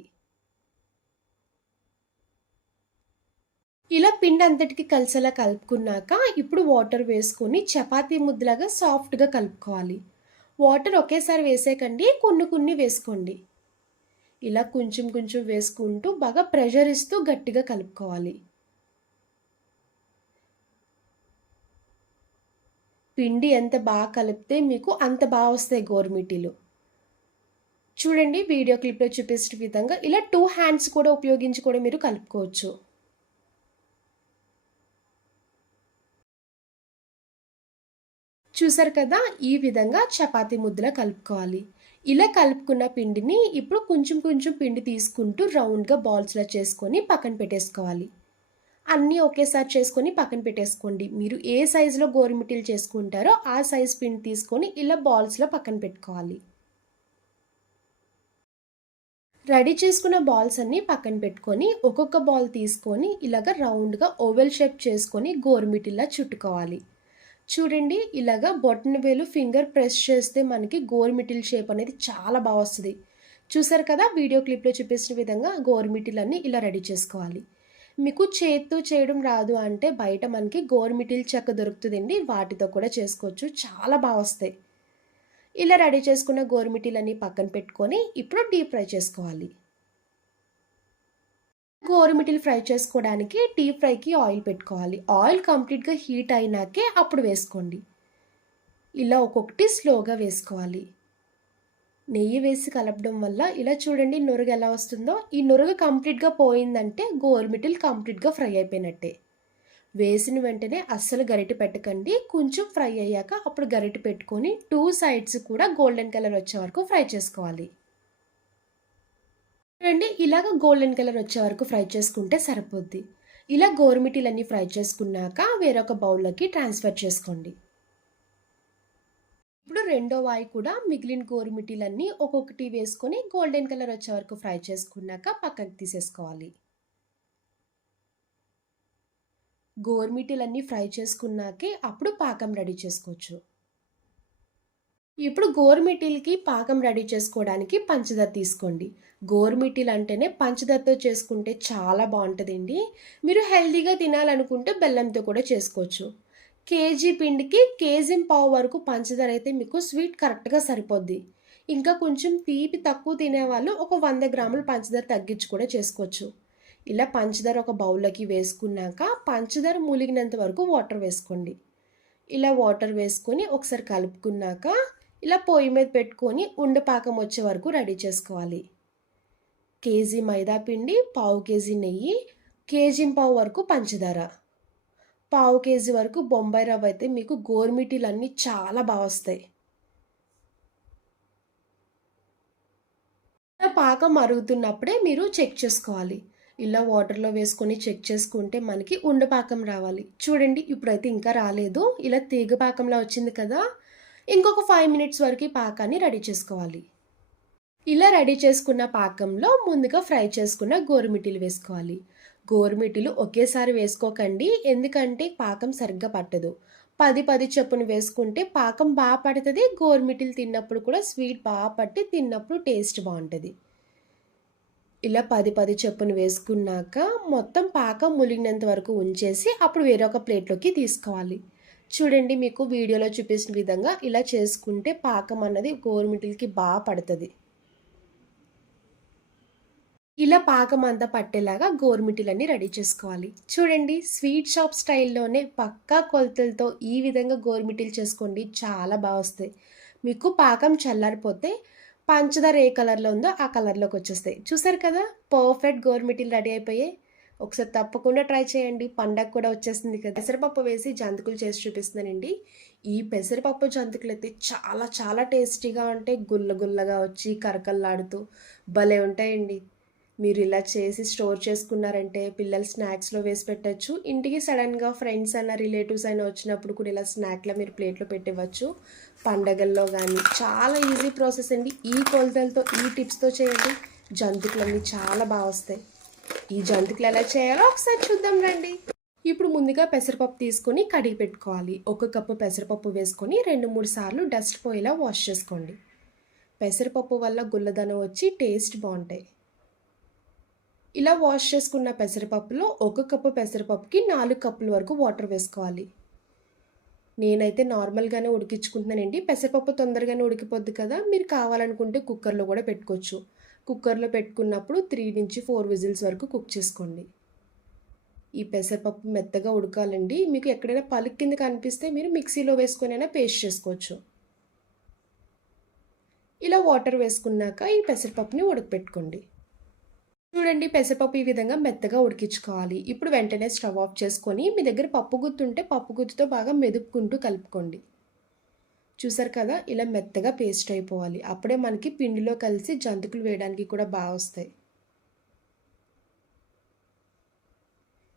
ఇలా పిండి అంతటికి కలిసేలా కలుపుకున్నాక ఇప్పుడు వాటర్ వేసుకొని చపాతీ ముద్దలాగా సాఫ్ట్‌గా కలుపుకోవాలి. వాటర్ ఒకేసారి వేసేయకండి, కొన్ని కొన్ని వేసుకోండి. ఇలా కొంచెం కొంచెం వేసుకుంటూ బాగా ప్రెషర్ ఇస్తూ గట్టిగా కలుపుకోవాలి. పిండి ఎంత బాగా కలిపితే మీకు అంత బాగా వస్తాయి గోరుమిటీలు. చూడండి, వీడియో క్లిప్‌లో చూపించిన విధంగా ఇలా 2 హ్యాండ్స్ కూడా ఉపయోగించి కూడా మీరు కలుపుకోవచ్చు. చూసారు కదా, ఈ విధంగా చపాతీ ముద్దలా కలుపుకోవాలి. ఇలా కలుపుకున్న పిండిని ఇప్పుడు కొంచెం కొంచెం పిండి తీసుకుంటూ రౌండ్‌గా బాల్స్‌లా చేసుకొని పక్కన పెట్టేసుకోవాలి. అన్నీ ఒకేసారి చేసుకొని పక్కన పెట్టేసుకోండి. మీరు ఏ సైజులో గోరుమిటీలు చేసుకుంటారో ఆ సైజ్ పిండి తీసుకొని ఇలా బాల్స్‌లో పక్కన పెట్టుకోవాలి. రెడీ చేసుకున్న బాల్స్ అన్నీ పక్కన పెట్టుకొని ఒక్కొక్క బాల్ తీసుకొని ఇలాగ రౌండ్‌గా ఓవెల్ షేప్ చేసుకొని గోరుమిటీలా చుట్టుకోవాలి. చూడండి, ఇలాగా బొటనవేలు ఫింగర్ ప్రెస్ చేస్తే మనకి గోరుమిటీల షేప్ అనేది చాలా బాగా వస్తుంది. చూసారు కదా, వీడియో క్లిప్‌లో చూపించిన విధంగా గోరుమిటీలన్నీ ఇలా రెడీ చేసుకోవాలి. మీకు చేత్తో చేయడం రాదు అంటే బయట మనకి గోరుమిటీల చెక్క దొరుకుతుందండి. వాటితో కూడా చేసుకోవచ్చు. చాలా బాగా వస్తాయి. ఇలా రెడీ చేసుకున్న గోరుమిటీలన్నీ పక్కన పెట్టుకొని ఇప్పుడు డీప్ ఫ్రై చేసుకోవాలి. గోరుమిటీలు ఫ్రై చేసుకోవడానికి డీప్ ఫ్రైకి ఆయిల్ పెట్టుకోవాలి. ఆయిల్ కంప్లీట్‌గా హీట్ అయినాకే అప్పుడు వేసుకోండి. ఇలా ఒక్కొక్కటి స్లోగా వేసుకోవాలి. నెయ్యి వేసి కలపడం వల్ల ఇలా చూడండి నురుగు ఎలా వస్తుందో. ఈ నురుగు కంప్లీట్‌గా పోయిందంటే గోరుమిటీలు కంప్లీట్‌గా ఫ్రై అయిపోయినట్టే. వేసిన వెంటనే అస్సలు గరిటె పెట్టకండి. కొంచెం ఫ్రై అయ్యాక అప్పుడు గరిటె పెట్టుకొని 2 సైడ్స్ కూడా గోల్డెన్ కలర్ వచ్చే వరకు ఫ్రై చేసుకోవాలి. చూడండి, ఇలాగ గోల్డెన్ కలర్ వచ్చే వరకు ఫ్రై చేసుకుంటే సరిపోద్ది. ఇలా గోరుమిటీలన్నీ ఫ్రై చేసుకున్నాక వేరొక బౌల్లోకి ట్రాన్స్ఫర్ చేసుకోండి. ఇప్పుడు రెండో వాయి కూడా మిగిలిన గోరుమిటీలన్నీ ఒక్కొక్కటి వేసుకొని గోల్డెన్ కలర్ వచ్చే వరకు ఫ్రై చేసుకున్నాక పక్కకు తీసేసుకోవాలి. గోరుమిటీలన్నీ ఫ్రై చేసుకున్నాకే అప్పుడు పాకం రెడీ చేసుకోవచ్చు. ఇప్పుడు గోరుమిటీలకి పాకం రెడీ చేసుకోవడానికి పంచదార తీసుకోండి. గోరుమిటీలు అంటేనే పంచదారతో చేసుకుంటే చాలా బాగుంటుందండి. మీరు హెల్తీగా తినాలనుకుంటే బెల్లంతో కూడా చేసుకోవచ్చు. కేజీ పిండికి కేజీ-పావు వరకు పంచదార అయితే మీకు స్వీట్ కరెక్ట్‌గా సరిపోద్ది. ఇంకా కొంచెం తీపి తక్కువ తినేవాళ్ళు ఒక 100 గ్రాముల పంచదార తగ్గించి కూడా చేసుకోవచ్చు. ఇలా పంచదార ఒక బౌల్లోకి వేసుకున్నాక పంచదార మూలిగినంత వరకు వాటర్ వేసుకోండి. ఇలా వాటర్ వేసుకొని ఒకసారి కలుపుకున్నాక ఇలా పొయ్యి మీద పెట్టుకొని ఉండపాకం వచ్చే వరకు రెడీ చేసుకోవాలి. కేజీ మైదా పిండి, పావు కేజీ నెయ్యి, కేజీ-పావు వరకు పంచదార, పావు కేజీ వరకు బొంబాయి రవ్వ అయితే మీకు గోరుమిటీలన్నీ చాలా బాగా వస్తాయి. పాకం మరుగుతున్నప్పుడే మీరు చెక్ చేసుకోవాలి. ఇలా వాటర్లో వేసుకొని చెక్ చేసుకుంటే మనకి ఉండపాకం రావాలి. చూడండి, ఇప్పుడైతే ఇంకా రాలేదు. ఇలా తీగ పాకంలా వచ్చింది కదా, ఇంకొక 5 మినిట్స్ వరకు ఈ పాకాన్ని రెడీ చేసుకోవాలి. ఇలా రెడీ చేసుకున్న పాకంలో ముందుగా ఫ్రై చేసుకున్న గోరుమిటీలు వేసుకోవాలి. గోరుమిటీలు ఒకేసారి వేసుకోకండి, ఎందుకంటే పాకం సరిగ్గా పట్టదు. 10 చొప్పున వేసుకుంటే పాకం బాగా పడుతుంది. గోరుమిటీలు తిన్నప్పుడు కూడా స్వీట్ బాగా పట్టి తిన్నప్పుడు టేస్ట్ బాగుంటుంది. ఇలా 10 చొప్పున వేసుకున్నాక మొత్తం పాకం ములిగినంత వరకు ఉంచేసి అప్పుడు వేరొక ప్లేట్లోకి తీసుకోవాలి. చూడండి, మీకు వీడియోలో చూపించిన విధంగా ఇలా చేసుకుంటే పాకం అన్నది గోరుమిటీలకి బాగా పడుతుంది. ఇలా పాకమంతా పట్టేలాగా గోరుమిటీలన్నీ రెడీ చేసుకోవాలి. చూడండి స్వీట్ షాప్ స్టైల్‌లోనే పక్కా కొలతలతో ఈ విధంగా గోరుమిటీలు చేసుకోండి. చాలా వస్తాయి. మీకు పాకం చల్లారిపోతే పంచదార ఏ కలర్‌లో ఉందో ఆ కలర్‌లోకొచ్చేస్తాయి. చూసారు కదా! పర్ఫెక్ట్ గోరుమిటీలు రెడీ అయిపోయాయి. ఒకసారి తప్పకుండా ట్రై చేయండి. పండగ కూడా వచ్చేసింది కదా! పెసరపప్పు వేసి జంతికలు చేసి చూపిస్తున్నానండి. ఈ పెసరపప్పు జంతికలైతే చాలా చాలా టేస్టీగా ఉంటాయి. గుల్ల గుల్లగా వచ్చి కరకరలాడుతూ భలే ఉంటాయండి. మీరు ఇలా చేసి స్టోర్ చేసుకున్నారంటే పిల్లలు స్నాక్స్‌లో వేసి పెట్టొచ్చు. ఇంటికి సడెన్‌గా ఫ్రెండ్స్ అయినా, రిలేటివ్స్ అయినా వచ్చినప్పుడు కూడా ఇలా స్నాక్‌లా మీరు ప్లేట్‌లో పెట్టివ్వచ్చు. పండగల్లో గానీ చాలా ఈజీ ప్రాసెస్ అండి. ఈ కొలతలతో, ఈ టిప్స్‌తో చేయండి. జంతికలన్నీ చాలా వస్తాయి. ఈ జంతికలు ఎలా చేయాలో ఒకసారి చూద్దాం రండి. ఇప్పుడు ముందుగా పెసరపప్పు తీసుకొని కడిగి పెట్టుకోవాలి. ఒక కప్పు పెసరపప్పు వేసుకొని 2-3 సార్లు డస్ట్ పోయేలా వాష్ చేసుకోండి. పెసరపప్పు వల్ల గుల్లదనం వచ్చి టేస్ట్ బాగుంటాయి. ఇలా వాష్ చేసుకున్న పెసరపప్పులో ఒక కప్పు పెసరపప్పుకి 4 కప్పుల వరకు వాటర్ వేసుకోవాలి. నేనైతే నార్మల్గానే ఉడికించుకుంటున్నానండి. పెసరపప్పు తొందరగానే ఉడికిపోద్ది కదా! మీరు కావాలనుకుంటే కుక్కర్లో కూడా పెట్టుకోవచ్చు. కుక్కర్లో పెట్టుకున్నప్పుడు 3-4 విజిల్స్ వరకు కుక్ చేసుకోండి. ఈ పెసరపప్పు మెత్తగా ఉడకాలండి. మీకు ఎక్కడైనా పలుకు కింద కనిపిస్తే మీరు మిక్సీలో వేసుకొనైనా పేస్ట్ చేసుకోవచ్చు. ఇలా వాటర్ వేసుకున్నాక ఈ పెసరపప్పుని ఉడకపెట్టుకోండి. చూడండి పెసరపప్పు ఈ విధంగా మెత్తగా ఉడికించుకోవాలి. ఇప్పుడు వెంటనే స్టవ్ ఆఫ్ చేసుకొని మీ దగ్గర పప్పు గుత్తి ఉంటే పప్పు గుత్తితో బాగా మెదుపుకుంటూ కలుపుకోండి. చూసారు కదా! ఇలా మెత్తగా పేస్ట్ అయిపోవాలి. అప్పుడే మనకి పిండిలో కలిసి జంతికలు వేయడానికి కూడా వస్తాయి.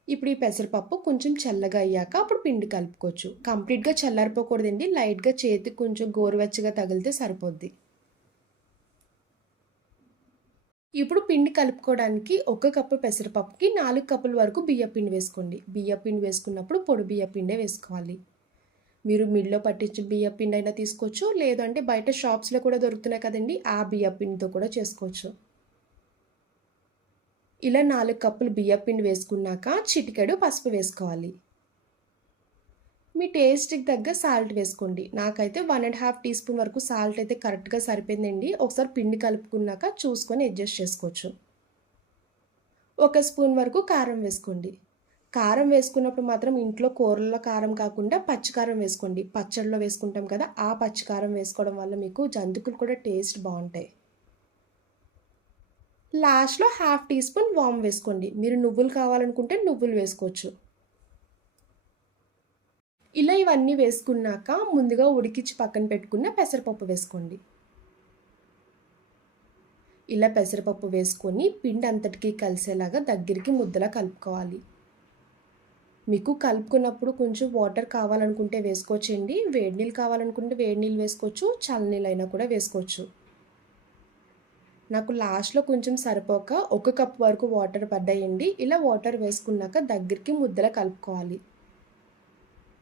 ఇప్పుడు ఈ పెసరపప్పు కొంచెం చల్లగా అయ్యాక అప్పుడు పిండి కలుపుకోవచ్చు. కంప్లీట్‌గా చల్లారిపోకూడదండి. లైట్‌గా చేతికి కొంచెం గోరువెచ్చగా తగిలితే సరిపోద్ది. ఇప్పుడు పిండి కలుపుకోవడానికి ఒక కప్పు పెసరపప్పుకి 4 కప్పుల వరకు బియ్యపిండి వేసుకోండి. బియ్యపిండి వేసుకున్నప్పుడు పొడి బియ్యపిండే వేసుకోవాలి. మీరు మిల్‌లో పట్టించిన బియ్యపిండి అయినా తీసుకోవచ్చు. లేదంటే బయట షాప్స్‌లో కూడా దొరుకుతున్నాయి కదండీ! ఆ బియ్యపిండితో కూడా చేసుకోవచ్చు. ఇలా 4 కప్పులు బియ్యపిండి వేసుకున్నాక చిటికెడు పసుపు వేసుకోవాలి. మీ టేస్ట్‌కి తగ్గ సాల్ట్ వేసుకోండి. నాకైతే 1½ టీ స్పూన్ వరకు సాల్ట్ అయితే కరెక్ట్‌గా సరిపోయిందండి. ఒకసారి పిండి కలుపుకున్నాక చూసుకొని అడ్జస్ట్ చేసుకోవచ్చు. 1 స్పూన్ వరకు కారం వేసుకోండి. కారం వేసుకున్నప్పుడు మాత్రం ఇంట్లో కూరల్లో కారం కాకుండా పచ్చికారం వేసుకోండి. పచ్చడిలో వేసుకుంటాం కదా! ఆ పచ్చికారం వేసుకోవడం వల్ల మీకు జంతికలు కూడా టేస్ట్ బావుంటాయి. లాస్ట్‌లో ½ టీ స్పూన్ వాము వేసుకోండి. మీరు నువ్వులు కావాలనుకుంటే నువ్వులు వేసుకోవచ్చు. ఇలా ఇవన్నీ వేసుకున్నాక ముందుగా ఉడికించి పక్కన పెట్టుకున్న పెసరపప్పు వేసుకోండి. ఇలా పెసరపప్పు వేసుకొని పిండి అంతటికీ కలిసేలాగా దగ్గరికి ముద్దలా కలుపుకోవాలి. మీకు కలుపుకున్నప్పుడు కొంచెం వాటర్ కావాలనుకుంటే వేసుకోవచ్చండి. వేడి నీళ్ళు కావాలనుకుంటే వేడి నీళ్ళు వేసుకోవచ్చు. చల్లనీళ్ళైనా కూడా వేసుకోవచ్చు. నాకు లాస్ట్‌లో కొంచెం సరిపోక 1 కప్ వరకు వాటర్ పడ్డాయండి. ఇలా వాటర్ వేసుకున్నాక దగ్గరికి ముద్దలా కలుపుకోవాలి.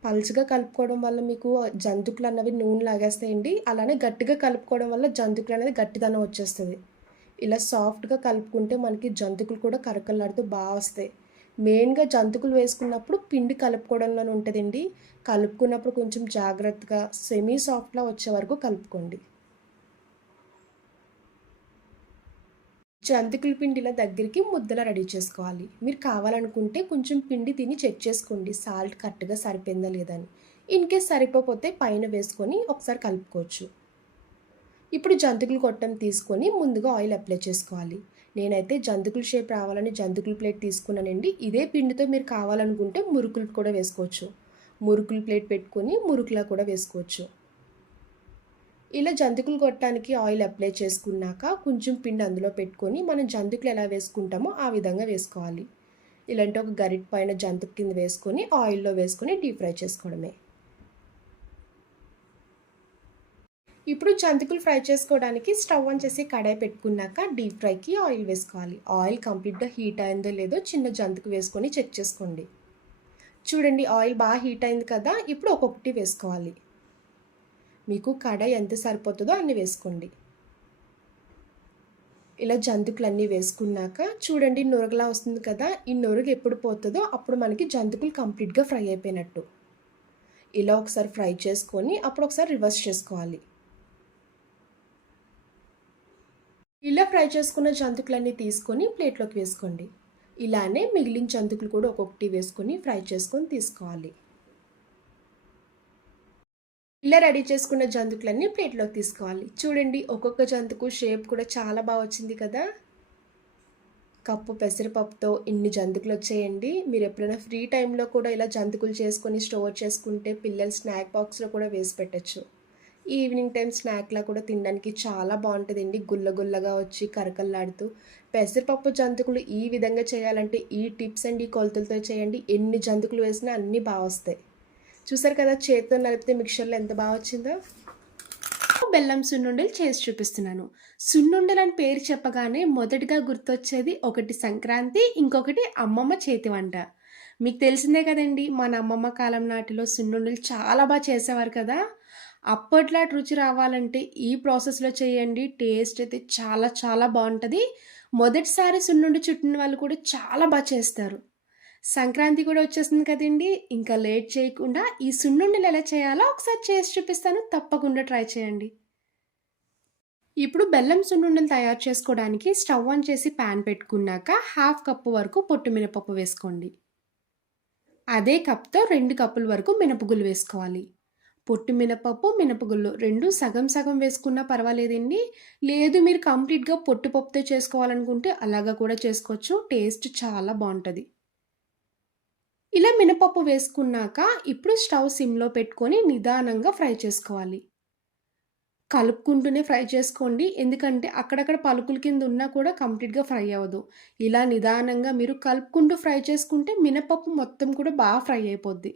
పలుచగా కలుపుకోవడం వల్ల మీకు జంతికలు అన్నవి నూనె లాగేస్తాయండి. అలానే గట్టిగా కలుపుకోవడం వల్ల జంతికలు అనేది గట్టిదనం వచ్చేస్తది. ఇలా సాఫ్ట్‌గా కలుపుకుంటే మనకి జంతికలు కూడా కరకరలాడుతూ వస్తాయి. మెయిన్‌గా జంతికలు వేసుకున్నప్పుడు పిండి కలుపుకోవడంలోనే ఉంటదండి. కలుపుకున్నప్పుడు కొంచెం జాగ్రత్తగా సెమీ సాఫ్ట్‌లా వచ్చే వరకు కలుపుకోండి. జంతికల పిండి ఇలా దగ్గరికి ముద్దలా రెడీ చేసుకోవాలి. మీరు కావాలనుకుంటే కొంచెం పిండి తిని చెక్ చేసుకోండి. సాల్ట్ కరెక్ట్‌గా సరిపోయిందా లేదా అని. ఇన్‌కేస్ సరిపోతే పైన వేసుకొని ఒకసారి కలుపుకోవచ్చు. ఇప్పుడు జంతికలు గొట్టం తీసుకొని ముందుగా ఆయిల్ అప్లై చేసుకోవాలి. నేనైతే జంతికల షేప్ రావాలని జంతికల ప్లేట్ తీసుకున్నానండి. ఇదే పిండితో మీరు కావాలనుకుంటే మురుకులు కూడా వేసుకోవచ్చు. మురుకుల ప్లేట్ పెట్టుకొని మురుకులా కూడా వేసుకోవచ్చు. ఇలా జంతికలు కొట్టడానికి ఆయిల్ అప్లై చేసుకున్నాక కొంచెం పిండి అందులో పెట్టుకొని మనం జంతికలు ఎలా వేసుకుంటామో ఆ విధంగా వేసుకోవాలి. ఇలాంటి ఒక గరిట పైన జంతిక కింద వేసుకొని ఆయిల్లో వేసుకొని డీప్ ఫ్రై చేసుకోవడమే. ఇప్పుడు జంతికలు ఫ్రై చేసుకోవడానికి స్టవ్ ఆన్ చేసి కడాయి పెట్టుకున్నాక డీప్ ఫ్రైకి ఆయిల్ వేసుకోవాలి. ఆయిల్ కంప్లీట్‌గా హీట్ అయిందో లేదో చిన్న జంతిక వేసుకొని చెక్ చేసుకోండి. చూడండి ఆయిల్ హీట్ అయింది కదా! ఇప్పుడు ఒక్కొక్కటి వేసుకోవాలి. మీకు కడాయి ఎంత సరిపోతుందో అన్ని వేసుకోండి. ఇలా జంతికలన్నీ వేసుకున్నాక చూడండి నురగలా వస్తుంది కదా! ఈ నురుగు ఎప్పుడు పోతుందో అప్పుడు మనకి జంతికలు కంప్లీట్‌గా ఫ్రై అయిపోయినట్టు. ఇలా ఒకసారి ఫ్రై చేసుకొని అప్పుడు ఒకసారి రివర్స్ చేసుకోవాలి. ఇలా ఫ్రై చేసుకున్న జంతుకులన్నీ తీసుకొని ప్లేట్లోకి వేసుకోండి. ఇలానే మిగిలిన జంతుకులు కూడా ఒక్కొక్కటి వేసుకొని ఫ్రై చేసుకొని తీసుకోవాలి. ఇలా రెడీ చేసుకున్న జంతుకులన్నీ ప్లేట్లోకి తీసుకోవాలి. చూడండి, ఒక్కొక్క జంతుకు షేప్ కూడా చాలా బాగా వచ్చింది కదా. కప్పు పెసరపప్పుతో ఇన్ని జంతుకులు వచ్చేయండి. మీరు ఎప్పుడైనా ఫ్రీ టైంలో కూడా ఇలా జంతుకులు చేసుకొని స్టోర్ చేసుకుంటే పిల్లలు స్నాక్ బాక్స్లో కూడా వేసి పెట్టచ్చు. ఈవినింగ్ టైం స్నాక్లా కూడా తినడానికి చాలా బాగుంటుందండి. గుల్ల గుల్లగా వచ్చి కరకల్లాడుతూ పెసరపప్పు జంతుకులు ఈ విధంగా చేయాలంటే ఈ టిప్స్ అండ్ ఈ కొలతలతో చేయండి. ఎన్ని జంతుకులు వేసినా అన్నీ బాగా వస్తాయి. చూసారు కదా, చేతితో నలిపితే మిక్చర్లో ఎంత బాగా వచ్చిందో. బెల్లం సున్నుండలు చేసి చూపిస్తున్నాను. సున్నుండలు అని పేరు చెప్పగానే మొదటిగా గుర్తొచ్చేది ఒకటి సంక్రాంతి, ఇంకొకటి అమ్మమ్మ చేతి వంట. మీకు తెలిసిందే కదండి, మన అమ్మమ్మ కాలం నాటిలో సున్నుండలు చాలా బాగా చేసేవారు కదా. అప్పట్లో రుచి రావాలంటే ఈ ప్రాసెస్లో చేయండి. టేస్ట్ అయితే చాలా చాలా బాగుంటుంది. మొదటిసారి సున్నుండి చుట్టిన వాళ్ళు కూడా చాలా బాగా చేస్తారు. సంక్రాంతి కూడా వచ్చేస్తుంది కదండి, ఇంకా లేట్ చేయకుండా ఈ సున్నుండలు ఎలా చేయాలో ఒకసారి చేసి చూపిస్తాను. తప్పకుండా ట్రై చేయండి. ఇప్పుడు బెల్లం సున్నుండలు తయారు చేసుకోవడానికి స్టవ్ ఆన్ చేసి ప్యాన్ పెట్టుకున్నాక 1/2 కప్పు వరకు పొట్టు మినపప్పు వేసుకోండి. అదే కప్తో 2 కప్పుల వరకు మినపగుళ్ళు వేసుకోవాలి. పొట్టు మినపప్పు, మినపగుళ్ళు రెండు సగం సగం వేసుకున్నా పర్వాలేదండి. లేదు మీరు కంప్లీట్గా పొట్టు పప్పుతో చేసుకోవాలనుకుంటే అలాగా కూడా చేసుకోవచ్చు. టేస్ట్ చాలా బాగుంటుంది. ఇలా మినపప్పు వేసుకున్నాక ఇప్పుడు స్టవ్ సిమ్లో పెట్టుకొని నిదానంగా ఫ్రై చేసుకోవాలి. కలుపుకుంటూనే ఫ్రై చేసుకోండి, ఎందుకంటే అక్కడక్కడ పలుకుల కింద ఉన్నా కూడా కంప్లీట్గా ఫ్రై అవ్వదు. ఇలా నిదానంగా మీరు కలుపుకుంటూ ఫ్రై చేసుకుంటే మినపప్పు మొత్తం కూడా బాగా ఫ్రై అయిపోద్ది.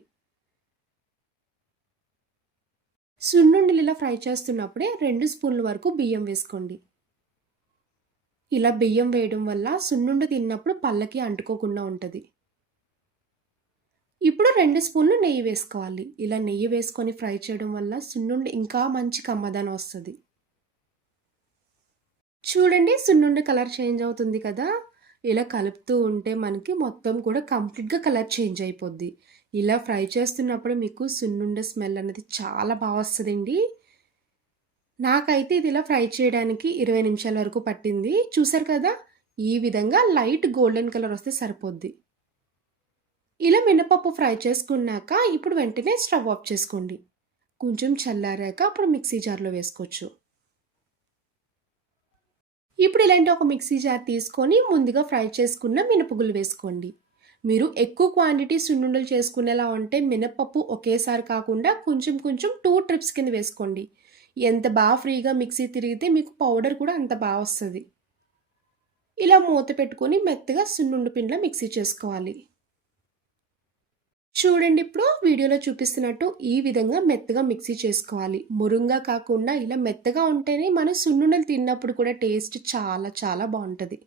సున్నుండలు ఇలా ఫ్రై చేస్తున్నప్పుడే 2 స్పూన్ల వరకు బియ్యం వేసుకోండి. ఇలా బియ్యం వేయడం వల్ల సున్నుండ తిన్నప్పుడు పళ్ళకి అంటుకోకుండా ఉంటుంది. ఇప్పుడు 2 స్పూన్లు నెయ్యి వేసుకోవాలి. ఇలా నెయ్యి వేసుకొని ఫ్రై చేయడం వల్ల సున్నుండి ఇంకా మంచి కమ్మదనం వస్తుంది. చూడండి, సున్నుండి కలర్ చేంజ్ అవుతుంది కదా. ఇలా కలుపుతూ ఉంటే మనకి మొత్తం కూడా కంప్లీట్గా కలర్ చేంజ్ అయిపోద్ది. ఇలా ఫ్రై చేస్తున్నప్పుడు మీకు సున్నుండ స్మెల్ అనేది చాలా బాగా వస్తుందండి. నాకైతే ఇది ఇలా ఫ్రై చేయడానికి 20 నిమిషాల వరకు పట్టింది. చూసారు కదా, ఈ విధంగా లైట్ గోల్డెన్ కలర్ వస్తే సరిపోద్ది. ఇలా మినపప్పు ఫ్రై చేసుకున్నాక ఇప్పుడు వెంటనే స్టవ్ ఆఫ్ చేసుకోండి. కొంచెం చల్లారాక అప్పుడు మిక్సీ జార్లో వేసుకోవచ్చు. ఇప్పుడు ఇలాంటి ఒక మిక్సీ జార్ తీసుకొని ముందుగా ఫ్రై చేసుకున్న మినపగుళ్ళు వేసుకోండి. మీరు ఎక్కువ క్వాంటిటీ సున్నుండలు చేసుకునేలా ఉంటే మినపప్పు ఒకేసారి కాకుండా కొంచెం కొంచెం 2 ట్రిప్స్ కింద వేసుకోండి. ఎంత బాగా ఫ్రీగా మిక్సీ తిరిగితే మీకు పౌడర్ కూడా అంత బాగా వస్తుంది. ఇలా మూత పెట్టుకొని మెత్తగా సున్నుండి పిండిలో మిక్సీ చేసుకోవాలి. చూడండి, ఇప్పుడు వీడియోలో చూపిస్తున్నట్టు ఈ విధంగా మెత్తగా మిక్సీ చేసుకోవాలి. మురుంగా కాకుండా ఇలా మెత్తగా ఉంటేనే మనం సున్నుండలు తిన్నప్పుడు కూడా టేస్ట్ చాలా చాలా బాగుంటుంది.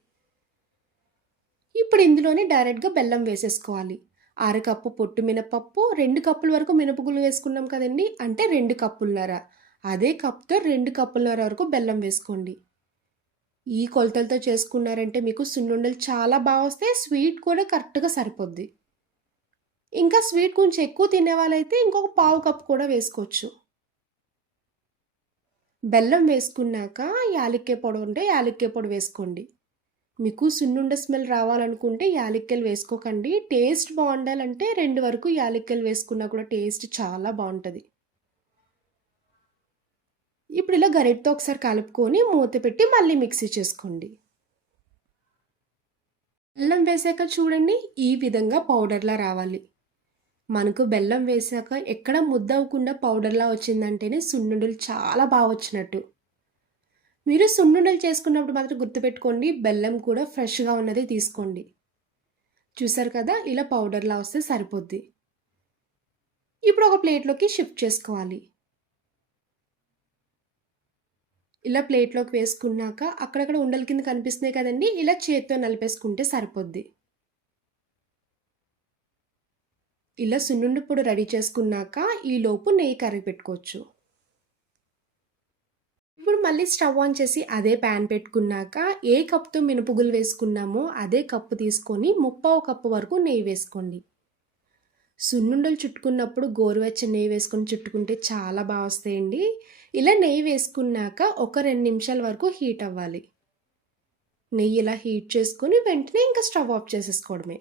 ఇప్పుడు ఇందులోనే డైరెక్ట్గా బెల్లం వేసేసుకోవాలి. 1/2 కప్పు పొట్టు మినపప్పు, 2 కప్పుల వరకు మినపగుళ్ళు వేసుకున్నాం కదండి, అంటే 2 కప్పులున్నర. అదే కప్తో 2 కప్పులున్నర వరకు బెల్లం వేసుకోండి. ఈ కొలతలతో చేసుకున్నారంటే మీకు సున్నుండలు చాలా బాగా వస్తాయి. స్వీట్ కూడా కరెక్ట్గా సరిపోద్ది. ఇంకా స్వీట్ కొంచెం ఎక్కువ తినే వాళ్ళైతే ఇంకొక 1/2 కప్ కూడా వేసుకోవచ్చు. బెల్లం వేసుకున్నాక యాలక్కాయ పొడి ఉంటే యాలక్కాయ పొడి వేసుకోండి. మీకు సున్నుండ స్మెల్ రావాలనుకుంటే యాలక్కాయలు వేసుకోకండి. టేస్ట్ బాగుండాలంటే 2 వరకు యాలక్కాయలు వేసుకున్నా కూడా టేస్ట్ చాలా బాగుంటుంది. ఇప్పుడు ఇలా గరిటతో ఒకసారి కలుపుకొని మూత పెట్టి మళ్ళీ మిక్సీ చేసుకోండి. బెల్లం వేసాక చూడండి, ఈ విధంగా పౌడర్లా రావాలి. మనకు బెల్లం వేసాక ఎక్కడ ముద్ద అవ్వకుండా పౌడర్లా వచ్చిందంటేనే సున్నుండలు చాలా బాగా వచ్చినట్టు. మీరు సున్నుండలు చేసుకున్నప్పుడు మాత్రం గుర్తుపెట్టుకోండి, బెల్లం కూడా ఫ్రెష్గా ఉన్నది తీసుకోండి. చూసారు కదా, ఇలా పౌడర్లా వస్తే సరిపోద్ది. ఇప్పుడు ఒక ప్లేట్లోకి షిఫ్ట్ చేసుకోవాలి. ఇలా ప్లేట్లోకి వేసుకున్నాక అక్కడక్కడ ఉండల కింద కనిపిస్తున్నాయి కదండి, ఇలా చేత్తో నలిపేసుకుంటే సరిపోద్ది. ఇలా సున్నుండి పొడి రెడీ చేసుకున్నాక ఈలోపు నెయ్యి కరిగి పెట్టుకోవచ్చు. ఇప్పుడు మళ్ళీ స్టవ్ ఆన్ చేసి అదే ప్యాన్ పెట్టుకున్నాక ఏ కప్తో మినపగుళ్ళు వేసుకున్నామో అదే కప్పు తీసుకొని 3/4 కప్పు వరకు నెయ్యి వేసుకోండి. సున్నుండలు చుట్టుకున్నప్పుడు గోరువెచ్చని నెయ్యి వేసుకొని చుట్టుకుంటే చాలా బాగా వస్తాయండి. ఇలా నెయ్యి వేసుకున్నాక ఒక 2 నిమిషాల వరకు హీట్ అవ్వాలి. నెయ్యి ఇలా హీట్ చేసుకొని వెంటనే ఇంకా స్టవ్ ఆఫ్ చేసేసుకోవడమే.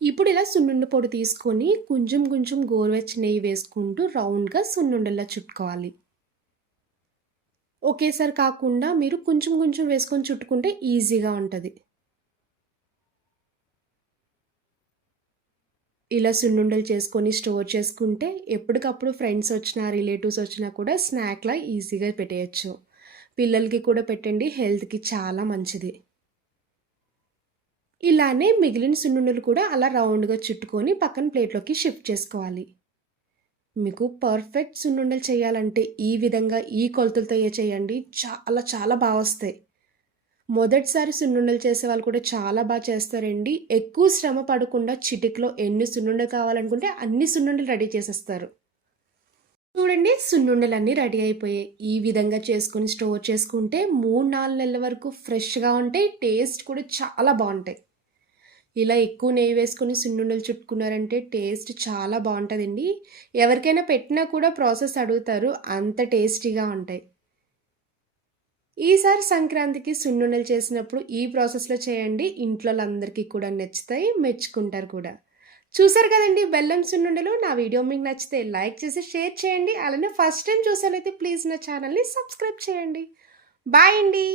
ఇప్పుడు ఇలా సున్నుండ పొడి తీసుకొని కొంచెం కొంచెం గోరువెచ్చని నెయ్యి వేసుకుంటూ రౌండ్‌గా సున్నుండలా చుట్టుకోవాలి. ఒకేసారి కాకుండా మీరు కొంచెం కొంచెం వేసుకొని చుట్టుకుంటే ఈజీగా ఉంటది. ఇలా సున్నుండలు చేసుకొని స్టోర్ చేసుకుంటే ఎప్పటికప్పుడు ఫ్రెండ్స్ వచ్చినా, రిలేటివ్స్ వచ్చినా కూడా స్నాక్‌లా ఈజీగా పెట్టేయొచ్చు. పిల్లలకి కూడా పెట్టండి. హెల్త్‌కి చాలా మంచిది. ఇలానే మిగిలిన సున్నుండలు కూడా అలా రౌండ్‌గా చుట్టుకొని పక్కన ప్లేట్‌లోకి షిఫ్ట్ చేసుకోవాలి. మీకు పర్ఫెక్ట్ సున్నుండలు చేయాలంటే ఈ విధంగా ఈ కొలతలతో చేయండి. చాలా చాలా వస్తాయి. మొదటిసారి సున్నుండలు చేసేవాళ్ళు కూడా చాలా చేస్తారండి. ఎక్కువ శ్రమ పడకుండా చిటికలో ఎన్ని సున్నుండలు కావాలనుకుంటే అన్ని సున్నుండలు రెడీ చేసేస్తారు. చూడండి సున్నుండలన్నీ రెడీ అయిపోయాయి. ఈ విధంగా చేసుకొని స్టోర్ చేసుకుంటే 3, 4 నెలల వరకు ఫ్రెష్‌గా ఉంటాయి. టేస్ట్ కూడా చాలా బావుంటాయి. ఇలా ఎక్కువ నెయ్యి వేసుకొని సున్నుండలు చుట్టుకున్నారంటే టేస్ట్ చాలా బావుంటదండి. ఎవరికైనా పెట్టినా కూడా ప్రాసెస్ అడుగుతారు. అంత టేస్టీగా ఉంటాయి. ఈసారి సంక్రాంతికి సున్నుండలు చేసినప్పుడు ఈ ప్రాసెస్‌లో చేయండి. ఇంట్లోలందరికీ కూడా నచ్చుతాయి. మెచ్చుకుంటారు కూడా. చూసారు కదండీ బెల్లం సున్నుండలు. నా వీడియో మీకు నచ్చితే లైక్ చేసి షేర్ చేయండి. అలానే ఫస్ట్ టైమ్ చూసేవాళ్ళైతే ప్లీజ్ నా ఛానల్‌ని సబ్స్క్రైబ్ చేయండి. బాయ్ అండి.